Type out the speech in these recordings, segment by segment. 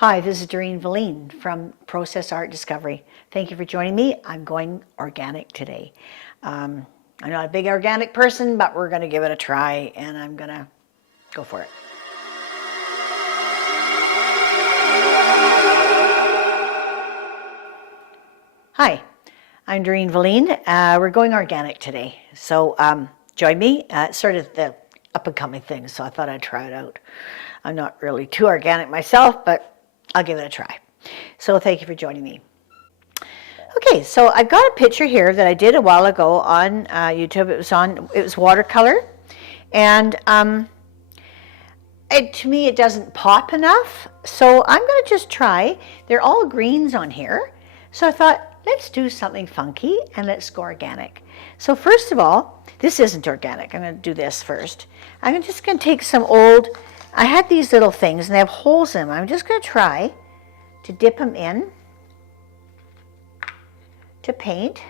Hi, this is Doreen Velin from Process Art Discovery. Thank you for joining me. I'm going organic today. I'm not a big organic person, but we're going to give it a try, and I'm going to go for it. Hi, I'm Doreen Velin. We're going organic today, so join me. It's sort of the up-and-coming thing, so I thought I'd try it out. I'm not really too organic myself, but I'll give it a try. So thank you for joining me. Okay, so I've got a picture here that I did a while ago on YouTube. It was watercolor, and to me it doesn't pop enough. So I'm going to just try. They're all greens on here, so I thought let's do something funky and let's go organic. So first of all, this isn't organic. I'm going to do this first. I'm just going to take some old. I had these little things and they have holes in them. I'm just going to try to dip them in to paint.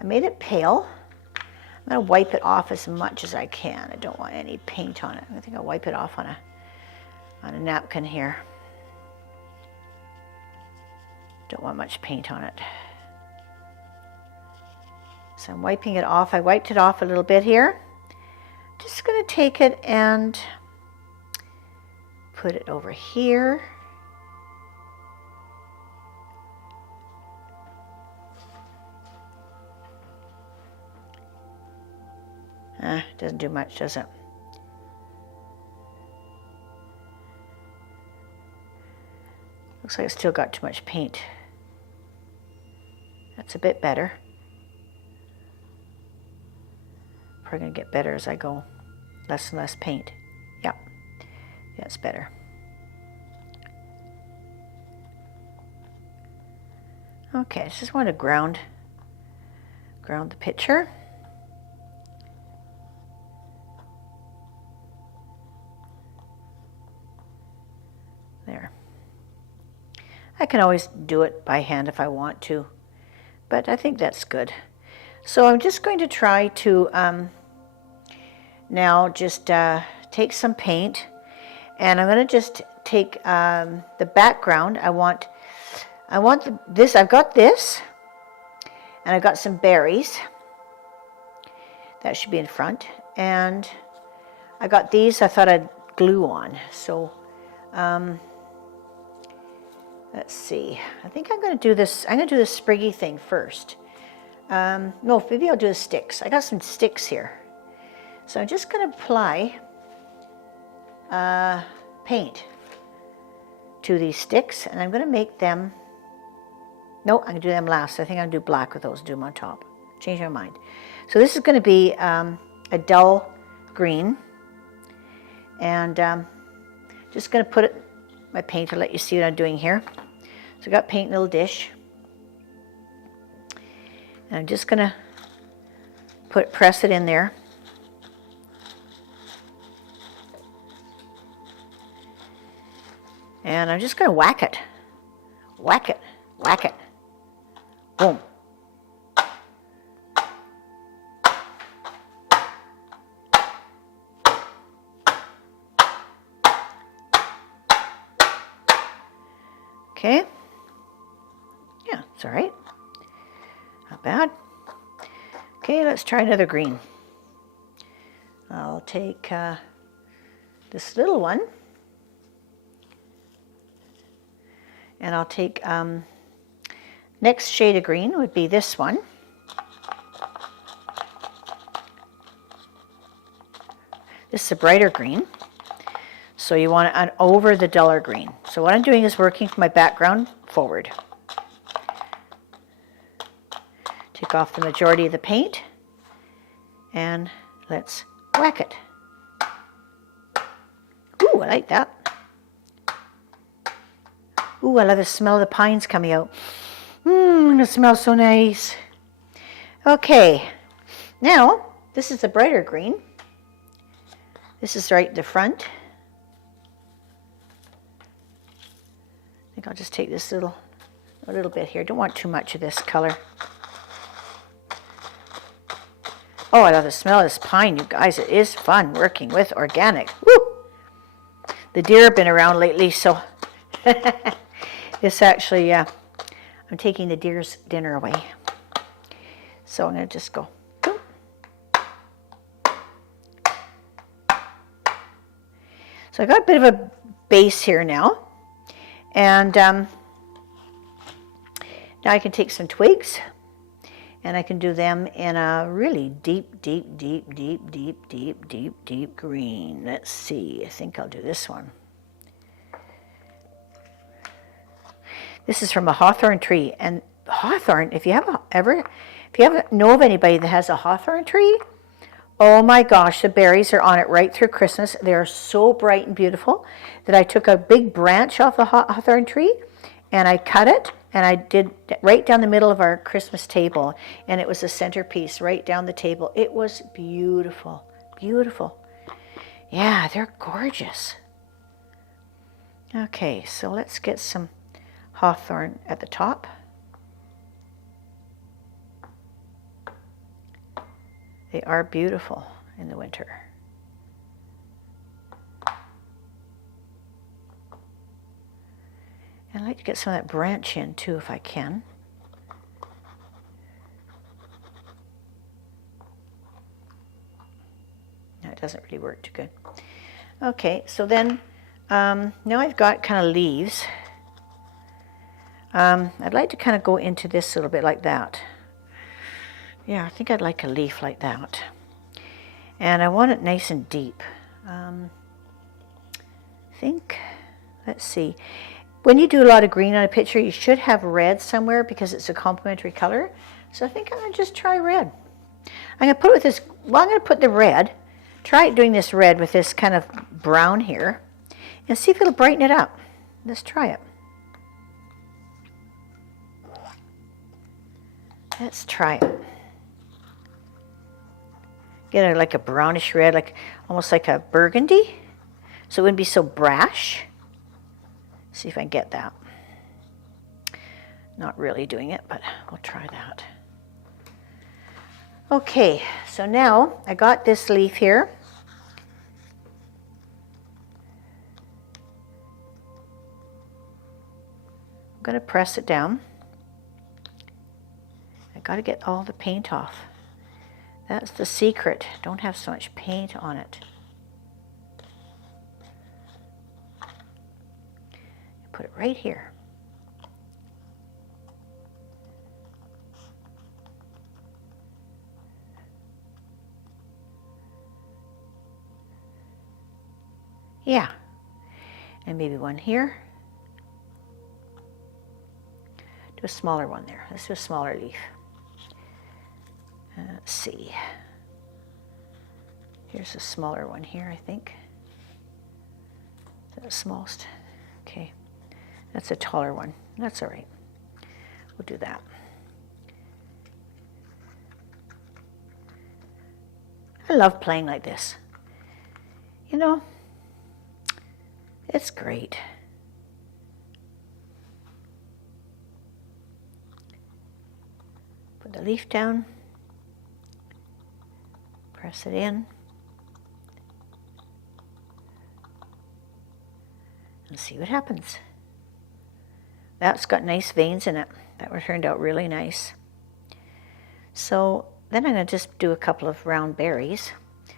I made it pale. I'm going to wipe it off as much as I can. I don't want any paint on it. I think I'll wipe it off on a napkin here. Don't want much paint on it. So I'm wiping it off. I wiped it off a little bit here. Just going to take it and put it over here. Doesn't do much, does it? Looks like it's still got too much paint. That's a bit better. Probably going to get better as I go. Less and less paint. Yeah, it's better. Okay, I just want to ground the picture. There. I can always do it by hand if I want to, but I think that's good. So I'm just going to try to now just take some paint, and I'm going to just take the background. I want this. I've got this, and I've got some berries. That should be in front, and I got these. I thought I'd glue on. So let's see. I think I'm going to do this. I'm going to do this spriggy thing first. No, maybe I'll do the sticks. I got some sticks here. So I'm just going to apply paint to these sticks, and I'm going to make them. No, I'm going to do them last. I think I'm going to do black with those, do them on top. Change my mind. So this is going to be a dull green, and just going to put it, my paint to let you see what I'm doing here. So I got paint in a little dish, and I'm just going to press it in there. And I'm just going to whack it. Whack it. Whack it. Boom. Okay. Yeah, it's all right. Not bad. Okay, let's try another green. I'll take this little one. And I'll take, next shade of green would be this one. This is a brighter green. So you want it over the duller green. So what I'm doing is working my background forward. Take off the majority of the paint, and let's whack it. Ooh, I like that. Ooh, I love the smell of the pines coming out. It smells so nice. Okay, now this is the brighter green. This is right in the front. I think I'll just take this a little bit here. Don't want too much of this color. Oh, I love the smell of this pine, you guys. It is fun working with organic. Woo! The deer have been around lately, so This actually, I'm taking the deer's dinner away. So I'm going to just go. Boop. So I got a bit of a base here now. And now I can take some twigs and I can do them in a really deep, deep, deep, deep, deep, deep, deep, deep green. Let's see, I think I'll do this one. This is from a hawthorn tree, and hawthorn, if you know of anybody that has a hawthorn tree, oh my gosh, the berries are on it right through Christmas. They're so bright and beautiful that I took a big branch off the hawthorn tree and I cut it and I did right down the middle of our Christmas table, and it was a centerpiece right down the table. It was beautiful, beautiful. Yeah, they're gorgeous. Okay, so let's get some hawthorn at the top. They are beautiful in the winter. And I like to get some of that branch in too if I can. No, it doesn't really work too good. Okay, so then now I've got kind of leaves. I'd like to kind of go into this a little bit like that. Yeah, I think I'd like a leaf like that. And I want it nice and deep. Let's see. When you do a lot of green on a picture, you should have red somewhere because it's a complementary color. So I think I'm going to just try red. I'm going to put it with this, well, I'm going to put the red, try doing this red with this kind of brown here, and see if it'll brighten it up. Let's try it. Let's try it. Get like a brownish red, like almost like a burgundy, so it wouldn't be so brash. See if I can get that. Not really doing it, but we'll try that. Okay, so now I got this leaf here. I'm going to press it down. I got to get all the paint off. That's the secret. Don't have so much paint on it. Put it right here. Yeah. And maybe one here. Do a smaller one there. Let's do a smaller leaf. Let's see. Here's a smaller one here, I think. Is that the smallest? Okay. That's a taller one. That's all right. We'll do that. I love playing like this. You know, it's great. Put the leaf down. Press it in. And see what happens. That's got nice veins in it. That turned out really nice. So then I'm going to just do a couple of round berries,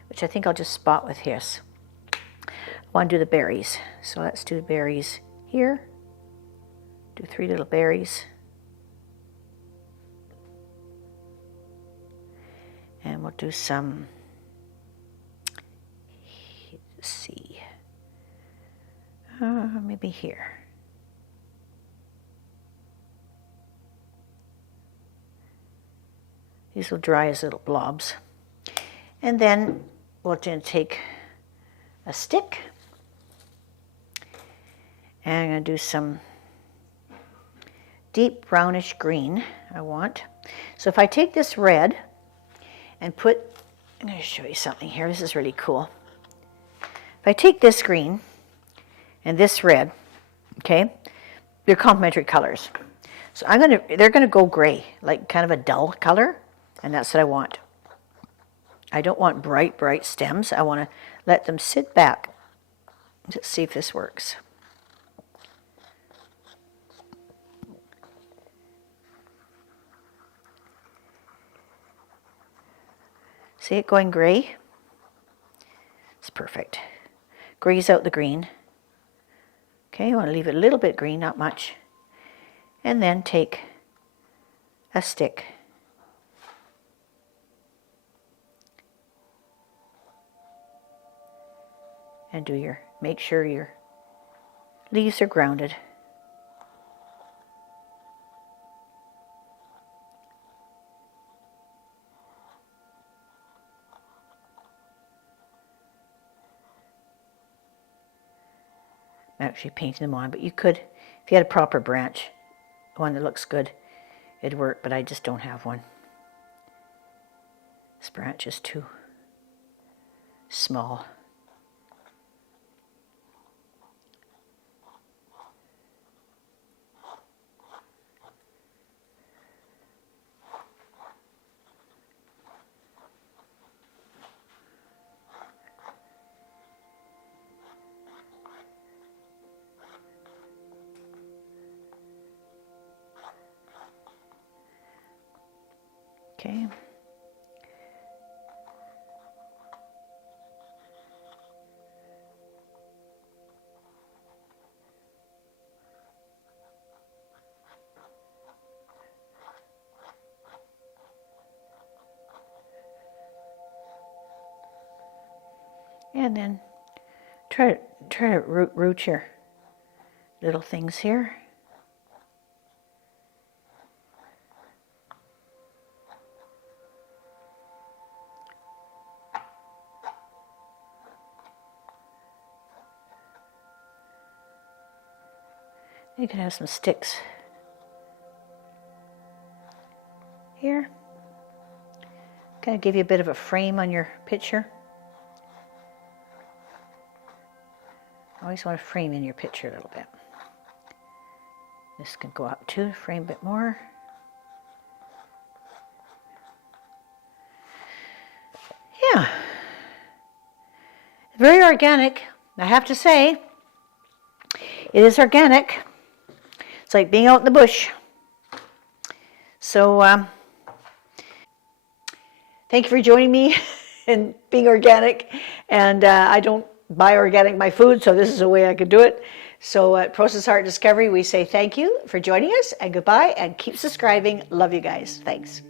which I think I'll just spot with this. I want to do the berries. So let's do berries here. Do 3 little berries. And we'll do some, let's see, maybe here. These will dry as little blobs. And then we're going to take a stick. And I'm going to do some deep brownish green I want. So if I take this red and put, I'm going to show you something here. This is really cool. If I take this green and this red, okay, they're complementary colors. So they're going to go gray, like kind of a dull color. And that's what I want. I don't want bright, bright stems. I want to let them sit back. Let's see if this works. See it going gray? It's perfect. Grays out the green. Okay, you want to leave it a little bit green, not much. And then take a stick and make sure your leaves are grounded. I'm actually painting them on, but you could, if you had a proper branch, one that looks good, it'd work, but I just don't have one. This branch is too small. Okay. And then try to root your little things here. You can have some sticks here. Kind of give you a bit of a frame on your picture. Always want to frame in your picture a little bit. This can go up too, frame a bit more. Yeah. Very organic, I have to say. It is organic. It's like being out in the bush. So, thank you for joining me in being organic. And I don't buy organic my food, so this is a way I could do it. So at Process Art Discovery, we say thank you for joining us and goodbye and keep subscribing. Love you guys. Thanks.